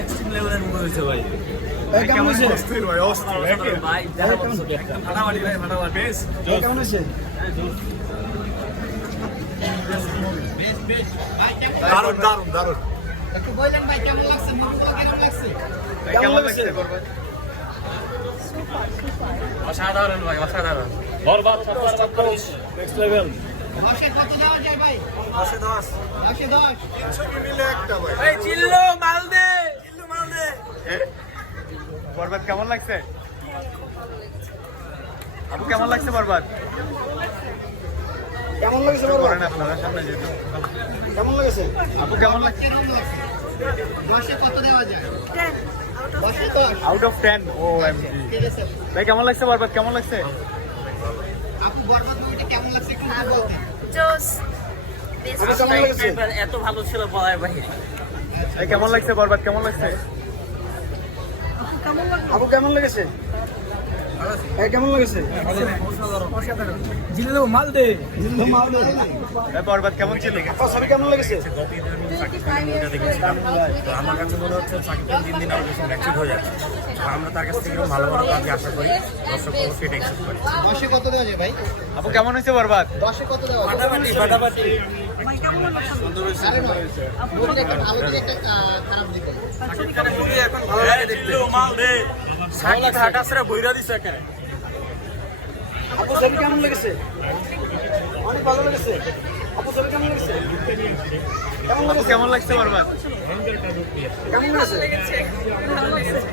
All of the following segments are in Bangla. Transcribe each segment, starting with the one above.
এক্সট্রিম লেভেলের মুভি হয়েছে ভাই। কেমন হয়েছে? ভাই দেখা বলছো একদম ফাটাফাটি ভাই, ফাটাফাটি। কেমন হয়েছে? দারুণ দারুণ দারুণ। একটু বললেন ভাই কেমন লাগছে, মুভিগুলো কেমন লাগছে? কেমন লাগছে? অসাধারণ ভাই, অসাধারণ। Next level. 10-এ কত দেওয়া যায় ভাই? 10-এ 10। ছবি মিলে একটা ভাই। এই চিল্লো মাল দে, চিল্লো মাল দে। বরবাদ কেমন লাগছে? আপু কেমন লাগছে বরবাদ? কেমন লাগছে বড়? করেন আপনারা সামনে যেতে। কেমন লাগছে? আপু কেমন লাগছে? কেমন লাগছে? 10-এ কত দেওয়া যায়? 10-এ 10। Out of 10। O MG. ঠিক আছে। ভাই কেমন লাগছে বরবাদ? কেমন লাগছে? আপু বরবাদ মুভিটা কেমন লাগছে একটু যদি বলতেন। জোস কেমন লাগছে? এত ভালো ছিল বলার বাইরে। ভাই কেমন লাগছে বরবাদ? কেমন লাগছে? আপু কেমন লেগেছে? কেমন লেগেছে? জিল্লু মাল দে। ভাই বরবাদ কেমন ছিল? সবই কেমন লেগেছে? তো আমার কাছে মনে হচ্ছে সাকিব খান দিন দিন আরো বেশি ম্যাচিউর হয়ে যাচ্ছে। তো আমরা তার কাছ থেকে ভালো ভালো কাজ আশা করি, দর্শক অবশ্যই এটা এক্সপেক্ট করে। 10-এ কত দেওয়া যায় ভাই? আপু কেমন হয়েছে বরবাদ? 10-এ কত দেওয়া যায়? ফাটাফাটি, ফাটাফাটি। আরে নয়। মুভির একটা ভালো দিক একটা খারাপ দিক। সাকিব খানের মুভি এখন ভালো লাগে দেখতে। চিল্লো মাল দে। সাকিব হাটাসরা বইরা দিছে এখানে। আপু সবই কেমন লেগেছে? অনেক ভালো লেগেছে। আপু সবই কেমন লেগেছে? কেমন আপু লেগেছে? কেমন লাগছে বরবাদ? কেমন লেগেছে? লেগেছে, ভালো লেগেছে।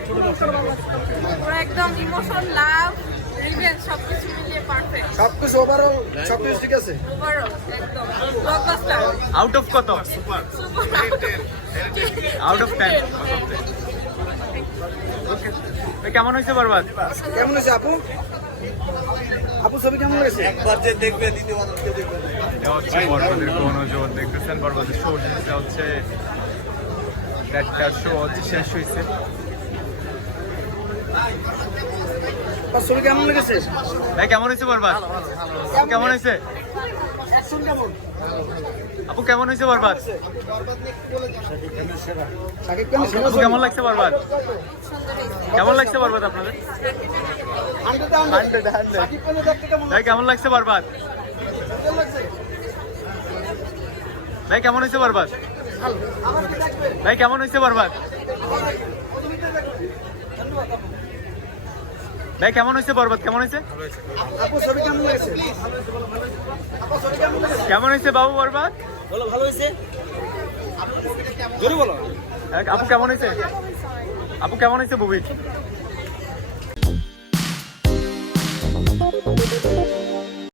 পুরো একদম ইমোশন, লাভ, রিভেঞ্জ সবকিছু মিলিয়ে পারফেক্ট। সবকিছু ওভারঅল সবকিছু ঠিক আছে? ওভারঅল একদম ব্লকবাস্টার। আউট অফ কত? সুপার। Out of 10। ভাই কেমন হয়েছে বরবাদ? কেমন হয়েছে আপু? আপু সবই কেমন লেগেছে? একবার যে দেখবে দ্বিতীয়বার কেউ দেখবে না। এটা হচ্ছে বরবাদের কোন জোর দেখতেছেন। বরবাদের শো হচ্ছে দেড়টার শো হচ্ছে শেষ হয়েছে। আপনার ছবি কেমন লেগেছে? ভাই কেমন হয়েছে বরবাদ? আপু কেমন হয়েছে? অ্যাকশন কেমন? আপু কেমন হয়েছে বরবাদ? সাকিব কেমন? আপু কেমন লাগছে বরবাদ? কেমন লাগছে বরবাদ আপনাদের? 100 সাকিব খানের দেখতে কেমন ভাই কেমন লাগছে বরবাদ? লাগছে? ভাই কেমন হয়েছে বরবাদ? আমার কি দেখবে? ভাই কেমন হয়েছে বরবাদ? ভাই কেমন হয়েছে বরবাদ? কেমন হয়েছে? আপু ছবি কেমন লেগেছে? আপু ছবি কেমন লেগেছে? কেমন হয়েছে বাবু বরবাদ? বলো ভালো হয়েছে? জোরে বলো। আপু কেমন হয়েছে? আপু কেমন হয়েছে মুভি?